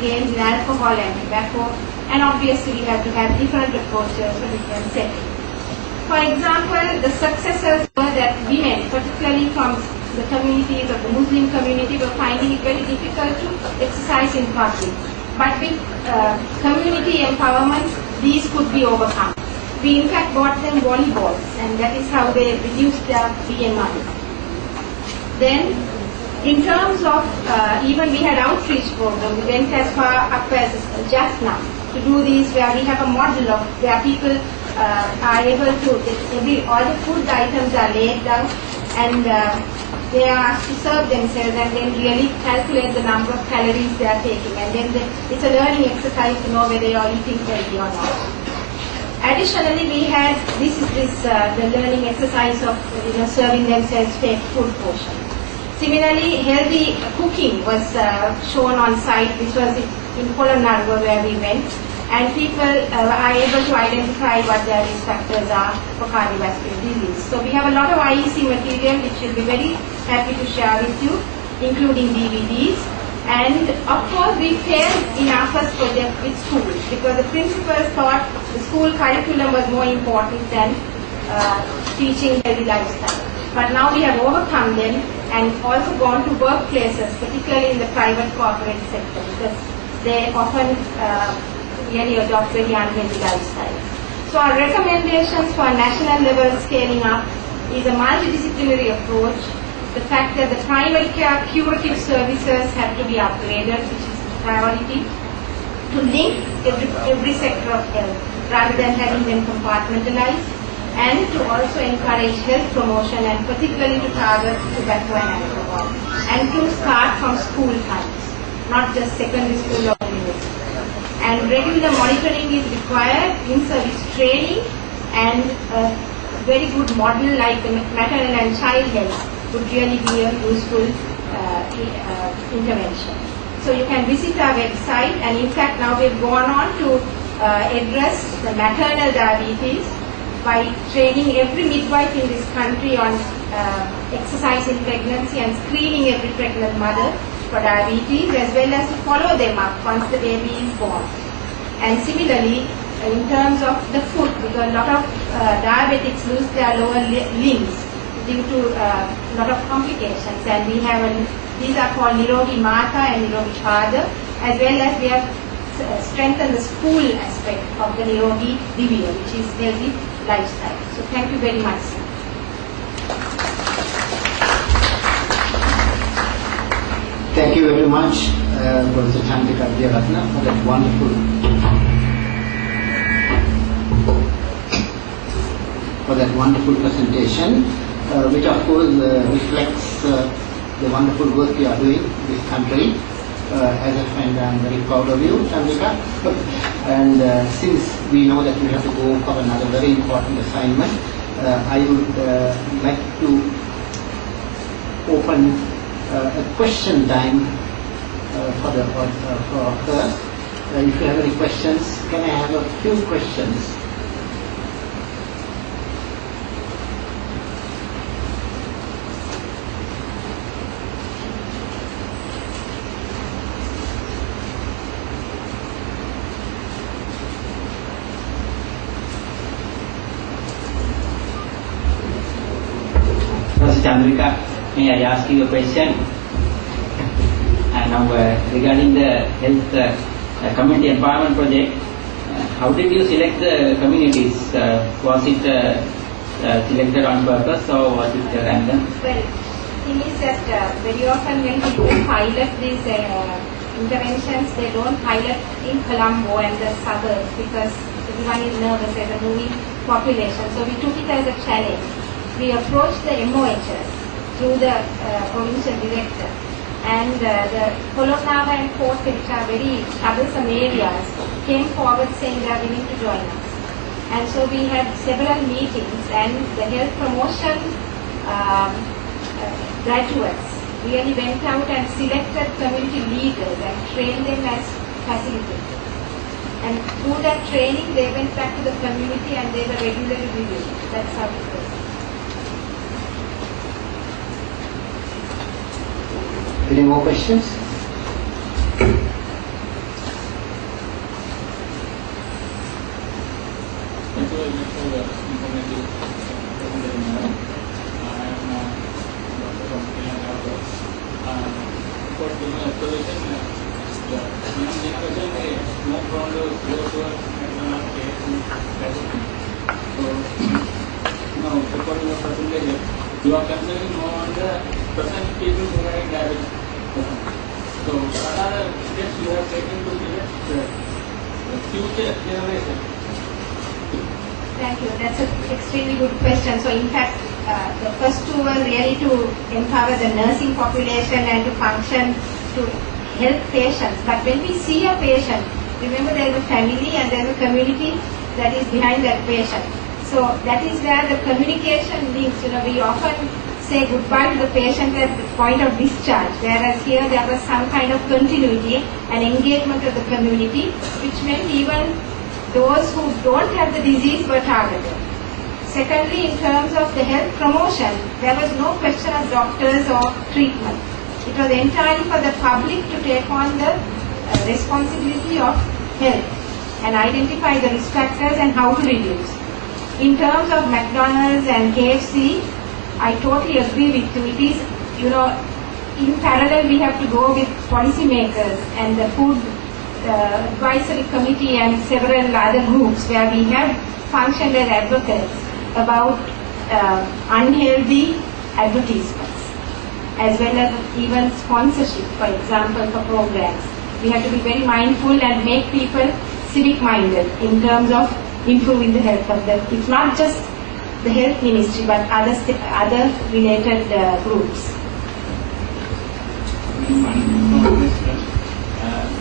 gains in alcohol and tobacco, and obviously we have to have different approaches for different settings. For example, the successes were that women, particularly from the communities of the Muslim community, were finding it very difficult to exercise in public. But with community empowerment, these could be overcome. We in fact bought them volleyballs, and that is how they reduced their BMI. Then, in terms of, even we had outreach program, we went as far up as Jaffna to do these, where we have a model of where people are able to, all the food items are laid down, and they are asked to serve themselves and then really calculate the number of calories they are taking. And then it's a learning exercise to know whether you are eating healthy or not. Additionally, we had the learning exercise of serving themselves fake food portion. Similarly, healthy cooking was shown on site, which was in Colombo where we went, and people are able to identify what their risk factors are for cardiovascular disease. So we have a lot of IEC material which we'll be very happy to share with you, including DVDs. And of course, we failed in our first project with schools because the principals thought the school curriculum was more important than teaching healthy lifestyle. But now we have overcome them and also gone to workplaces, particularly in the private corporate sector, because they often really adopt very unhealthy lifestyle. So our recommendations for national level scaling up is a multidisciplinary approach. The fact that the primary care curative services have to be upgraded, which is a priority, to link every sector of health rather than having them compartmentalized, and to also encourage health promotion and particularly to target tobacco and alcohol, and to start from school times, not just secondary school or university. And regular monitoring is required, in-service training, and a very good model like the maternal and child health would really be a useful intervention. So you can visit our website, and in fact now we've gone on to address the maternal diabetes by training every midwife in this country on exercise in pregnancy and screening every pregnant mother for diabetes, as well as to follow them up once the baby is born. And similarly, in terms of the foot, because a lot of diabetics lose their lower limbs due to a lot of complications, and we have these are called NIROGI Mata and NIROGI Father, as well as we have strengthened the school aspect of the NIROGI Divya, which is healthy lifestyle. So thank you very much, sir. Thank you very much, Prof Chandrika Wijeyaratne, for that wonderful presentation, which of course reflects the wonderful work you are doing in this country. As a friend, I am very proud of you, Chandrika. And since we know that we have to go for another very important assignment, I would like to open a question time for her. If you have any questions, can I have a few questions? Chandrika, may I ask you a question? Now, regarding the health community empowerment project, how did you select the communities? Was it selected on purpose or was it random? Well, the thing is that very often when people pilot these interventions, they don't pilot in Colombo and the suburbs because everyone is nervous as a moving population. So we took it as a challenge. We approached the MOHs through the provincial director, and the Colombo and Port, which are very troublesome areas, came forward saying they are willing to join us. And so we had several meetings, and the health promotion graduates really went out and selected community leaders and trained them as facilitators. And through that training, they went back to the community and they were regularly reviewed. That's how it was. Any more questions? on the growth or maximum care in capacity. So now, according to your percentage, you are considering more on the percent people who are in diabetes. So what are the steps you have taken to select the future generation? Thank you. That's an extremely good question. So in fact, the first two were really to empower the nursing population and to function to help patients. But when we see a patient, remember there is a family and there is a community that is behind that patient. So that is where the communication links. We often say goodbye to the patient at the point of discharge, whereas here there was some kind of continuity and engagement of the community, which meant even those who don't have the disease were targeted. Secondly, in terms of the health promotion, there was no question of doctors or treatment. It was entirely for the public to take on the responsibility of health and identify the risk factors and how to reduce. In terms of McDonald's and KFC, I totally agree with you. It is, in parallel we have to go with policymakers and the food advisory committee and several other groups where we have functioned as advocates about unhealthy advertisements as well as even sponsorship, for example, for programs. We have to be very mindful and make people civic minded in terms of improving the health of them. It's not just the health ministry but other related groups.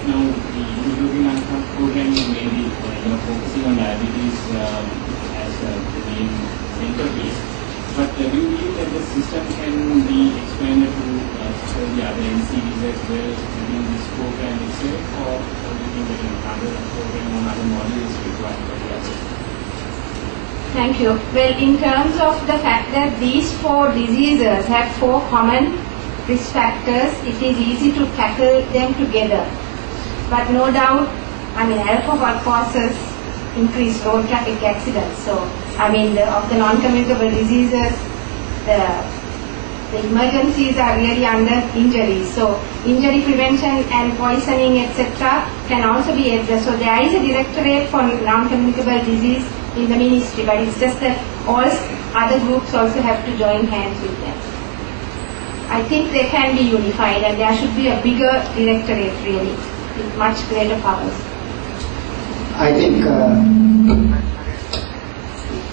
Now, the NIROGI Lanka program is mainly focusing on diabetes as the main centerpiece. But do you believe that the system can be expanded to the other NCDs as well within this program itself, or do you think that another program or another model is required for the other? Thank you. Well, in terms of the fact that these 4 diseases have 4 common risk factors, it is easy to tackle them together. But no doubt, alcohol causes increased road traffic accidents. So, of the non-communicable diseases, the emergencies are really under injuries. So, injury prevention and poisoning, etc. can also be addressed. So, there is a directorate for non-communicable disease in the ministry, but it's just that all other groups also have to join hands with them. I think they can be unified and there should be a bigger directorate really, with much greater powers. I think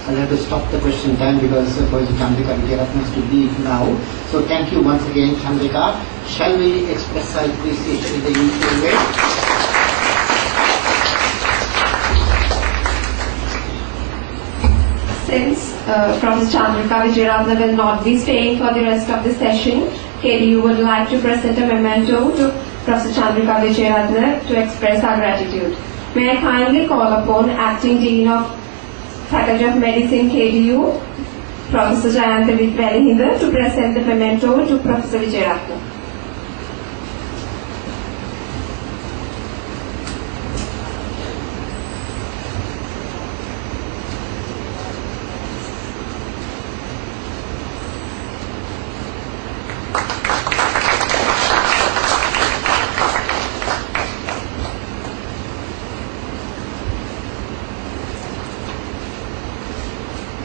I'll have to stop the question time because Prof Chandrika Wijeyaratne has to leave now. So thank you once again, Chandrika. Shall we express our appreciation in the usual way? Since Prof Chandrika Wijeyaratne will not be staying for the rest of the session, KDU would like to present a memento to Prof Chandrika Wijeyaratne to express our gratitude. May I kindly call upon Acting Dean of Faculty of Medicine, KDU, Professor Jayanta Wijeyaratne, to present the memento to Professor Wijeyaratne.